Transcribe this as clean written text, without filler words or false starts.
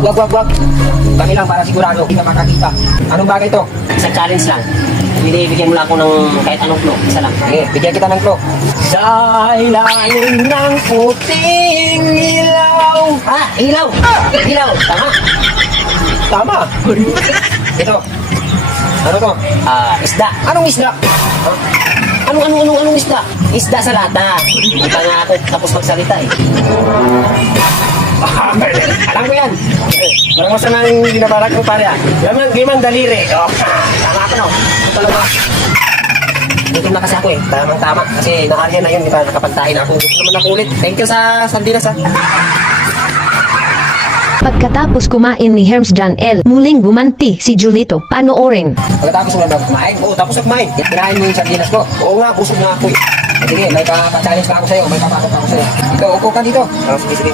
Wag. Kami lang para sigurado, hindi ka makakita. Anong bagay to? Isang challenge lang. Binibigyan mo lang ako ng kahit anong clue. Isa lang. Sige, bigyan kita ng clue. Sa ilalim ng puting ilaw. Ilaw! Ilaw! Tama! Tama. Ito. Ano to? Isda. Anong isda? Anong isda? Isda sa lata. Hindi pa nga ako tapos magsalita eh. Alam ko yan. Parang masama yung binabarak ko pare. Gaman daliri. Tama ako no. Ito talaga. Gutom na kasi ako eh. Tamang-tama. Kasi nakarya na yun, di ba? Nakapagtahin ako. Gusto naman ako ulit. Thank you sa sardinas ha. Pagkatapos kumain ni Herms John L, muling gumanti si Julito. Panoorin. Pagkatapos mo na daw kumain? Oo, tapos na kumain. Kinain mo yung sardinas ko. Oo nga, busog na ako eh. Sige, may pa-challenge pa ako sa'yo. May papakot pa ako sa'yo. Dito, upo ka dito. Sige.